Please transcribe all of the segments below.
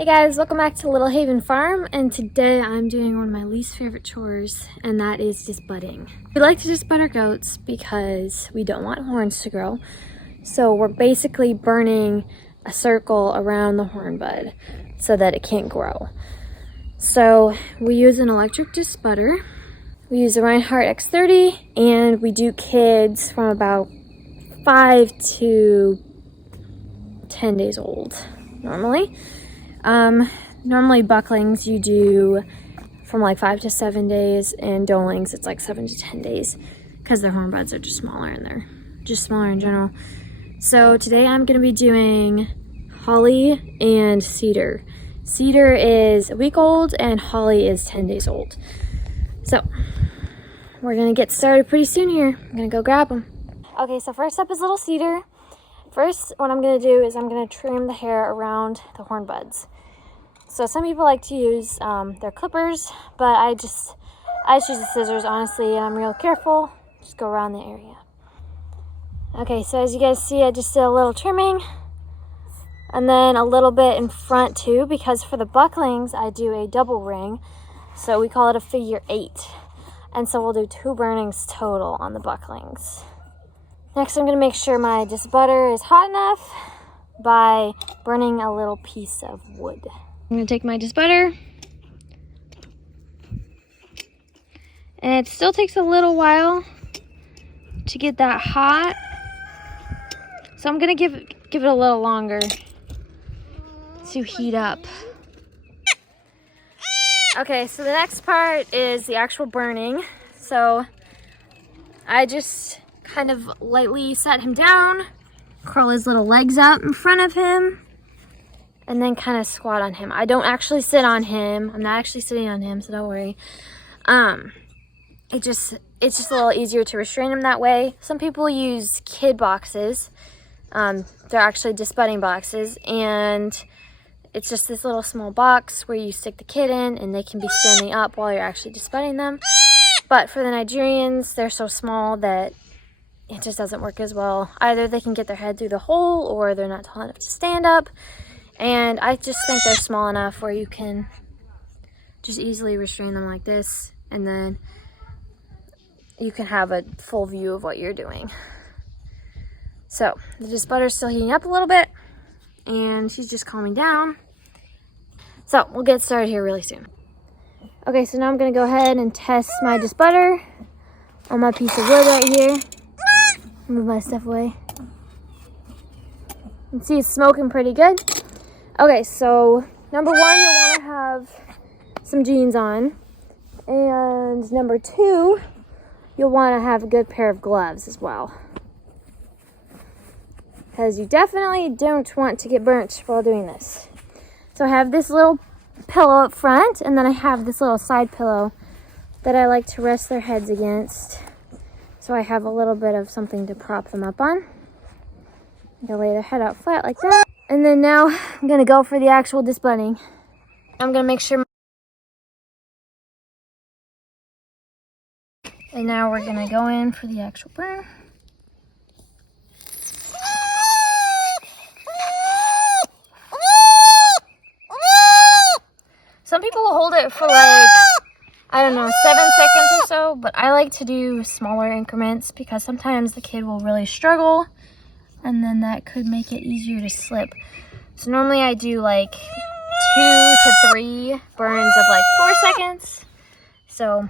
Hey guys, welcome back to Little Haven Farm, and today I'm doing one of my least favorite chores, and that is disbudding. We like to disbud our goats because we don't want horns to grow, so we're basically burning a circle around the horn bud so that it can't grow. So we use an electric disbudder. We use the Reinhardt X30, and we do kids from about 5 to 10 days old normally. Normally bucklings you do from like 5 to 7 days, and doelings it's like 7 to 10 days because their horn buds are just smaller and they're just smaller in general. So today I'm going to be doing holly and cedar. Cedar is a week old and holly is 10 days old. So we're going to get started pretty soon here. I'm going to go grab them. Okay, so first up is little cedar. First, what I'm going to do is I'm going to trim the hair around the horn buds. So some people like to use their clippers, but I just use the scissors, honestly, and I'm real careful. Just go around the area. Okay, so as you guys see, I just did a little trimming, and then a little bit in front too, because for the bucklings, I do a double ring. So we call it a figure 8. And so we'll do 2 burnings total on the bucklings. Next, I'm going to make sure my disbudder is hot enough by burning a little piece of wood. I'm going to take my disbudder, and it still takes a little while to get that hot, so I'm going to give it a little longer to heat up. Okay, so the next part is the actual burning. So I just kind of lightly set him down, curl his little legs up in front of him, and then kind of squat on him. I don't actually sit on him. I'm not actually sitting on him, so don't worry. It's just a little easier to restrain him that way. Some people use kid boxes. They're actually disbudding boxes, and it's just this little small box where you stick the kid in, and they can be standing up while you're actually disbudding them. But for the Nigerians, they're so small that it just doesn't work as well. Either they can get their head through the hole, or they're not tall enough to stand up. And I just think they're small enough where you can just easily restrain them like this, and then you can have a full view of what you're doing. So the disbudder's still heating up a little bit, and she's just calming down. So we'll get started here really soon. Okay, so now I'm gonna go ahead and test my disbudder on my piece of wood right here. Move my stuff away. You can see it's smoking pretty good. Okay, so number 1, you'll want to have some jeans on. And number 2, you'll want to have a good pair of gloves as well, because you definitely don't want to get burnt while doing this. So I have this little pillow up front, and then I have this little side pillow that I like to rest their heads against. So I have a little bit of something to prop them up on. They'll lay their head out flat like that. And then now I'm going to go for the actual disbudding. I'm going to make sure. And now we're going to go in for the actual burn. Some people will hold it for like, I don't know, 7 seconds or so, but I like to do smaller increments because sometimes the kid will really struggle, and then that could make it easier to slip. So normally I do like 2 to 3 burns of like 4 seconds. So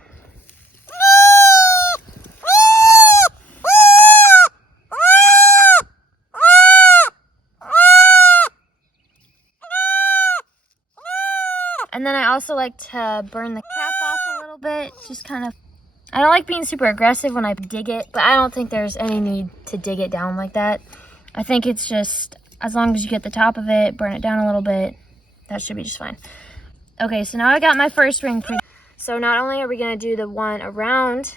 and then I also like to burn the cap off a little bit, just kind of. I don't like being super aggressive when I dig it, but I don't think there's any need to dig it down like that. I think it's just, as long as you get the top of it, burn it down a little bit, that should be just fine. Okay, so now I got my first ring. So not only are we going to do the one around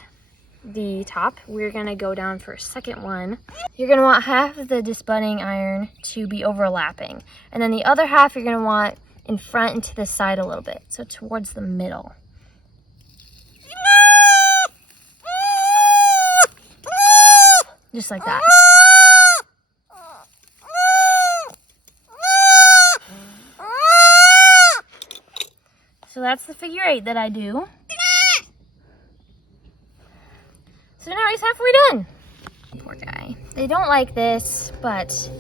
the top, we're going to go down for a second one. You're going to want half of the disbudding iron to be overlapping, and then the other half you're going to want in front and to the side a little bit, so towards the middle. Just like that. So that's the figure 8 that I do. So now he's halfway done. Poor guy. They don't like this, but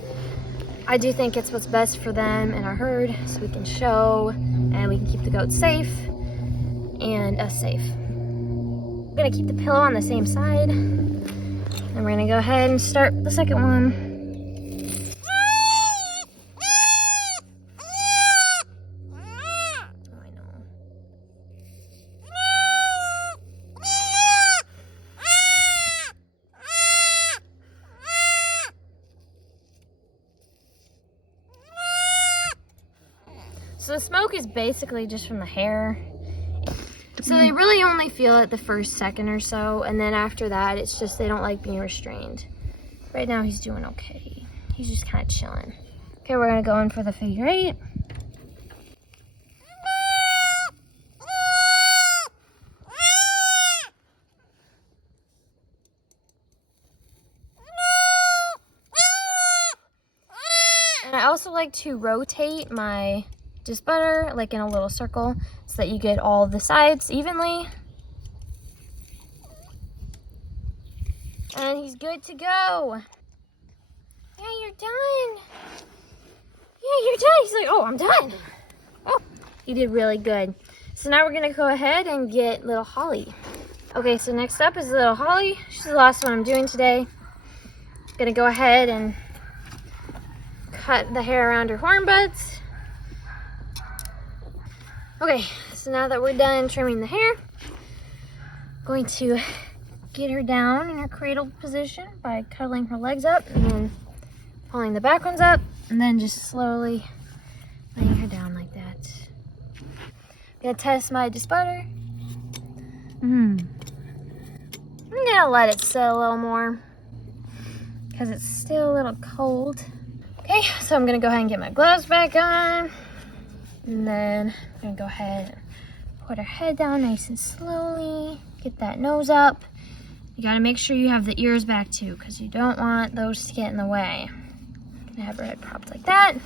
I do think it's what's best for them and our herd, so we can show and we can keep the goats safe and us safe. I'm gonna keep the pillow on the same side, and we're gonna go ahead and start the second one. So the smoke is basically just from the hair. So they really only feel it the first second or so, and then after that, it's just they don't like being restrained. Right now, he's doing okay. He's just kind of chilling. Okay, we're gonna go in for the figure 8. And I also like to rotate my Disbudder like in a little circle so that you get all of the sides evenly. And he's good to go. Yeah, you're done. Yeah, you're done. He's like, oh, I'm done. Oh, you did really good. So now we're gonna go ahead and get little Holly. Okay, so next up is little Holly. She's the last one I'm doing today. Gonna go ahead and cut the hair around her horn buds. Okay, so now that we're done trimming the hair, I'm going to get her down in her cradle position by cuddling her legs up and then pulling the back ones up and then just slowly laying her down like that. I'm gonna test my Disbudder. I'm gonna let it sit a little more because it's still a little cold. Okay, so I'm gonna go ahead and get my gloves back on. And then I'm gonna go ahead and put her head down nice and slowly. Get that nose up. You gotta make sure you have the ears back too, because you don't want those to get in the way. Gonna have her head propped like that.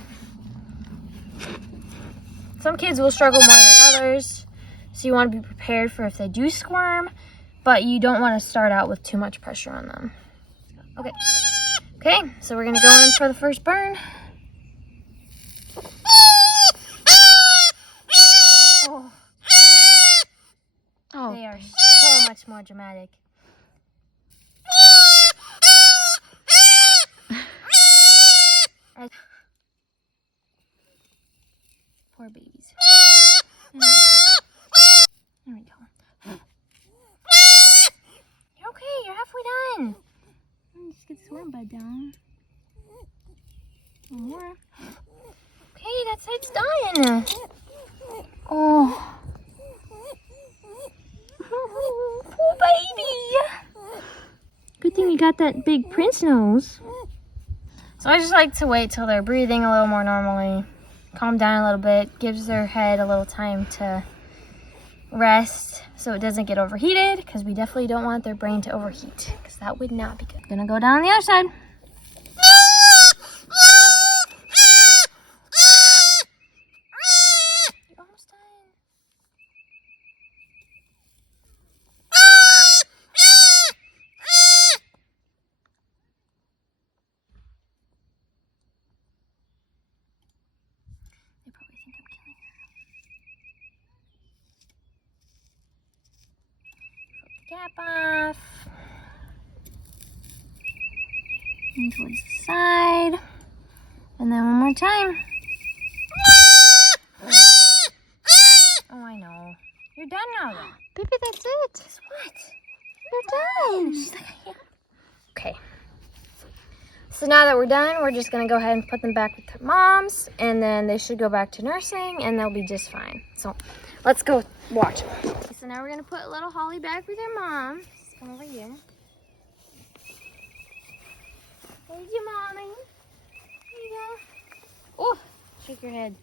Some kids will struggle more than others, so you want to be prepared for if they do squirm, but you don't want to start out with too much pressure on them. Okay. Okay, so we're gonna go in for the first burn. Oh, they are so much more dramatic. Poor babies. There we go. You're okay, you're halfway done. Just get this one bud down. One more. Okay, that side's done. Oh. Poor baby. Good thing you got that big prince nose. So I just like to wait till they're breathing a little more normally. Calm down a little bit. Gives their head a little time to rest so it doesn't get overheated, because we definitely don't want their brain to overheat, because that would not be good. Gonna go down the other side. You're almost done. They probably think I'm killing her. Cap off. And towards the side. And then one more time. Oh, I know. You're done now, though. Baby, that's it. Guess what? You're done. She's like, I am. Okay. So now that we're done, we're just going to go ahead and put them back with their moms. And then they should go back to nursing, and they'll be just fine. So let's go watch. Okay, so now we're going to put little Holly back with her mom. Just come over here. There's your mommy. There you go. Oh, shake your head.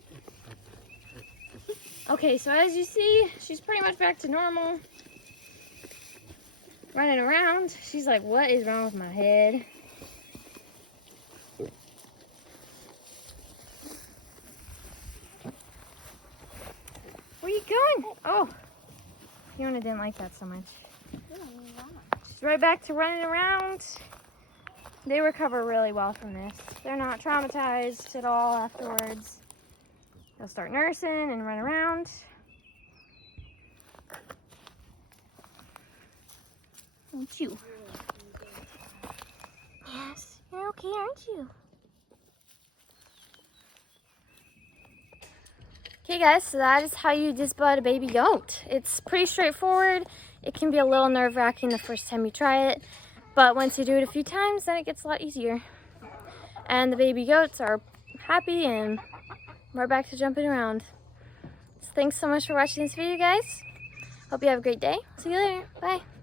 Okay, so as you see, she's pretty much back to normal. Running around. She's like, what is wrong with my head? Where you Keep going. Oh, Fiona didn't like that so much. She's right back to running around. They recover really well from this. They're not traumatized at all afterwards. They'll start nursing and run around. Aren't you? Yes, you're okay, aren't you? Okay guys, so that is how you disbud a baby goat. It's pretty straightforward. It can be a little nerve-wracking the first time you try it, but once you do it a few times, then it gets a lot easier. And the baby goats are happy and we're back to jumping around. So thanks so much for watching this video, guys. Hope you have a great day. See you later. Bye.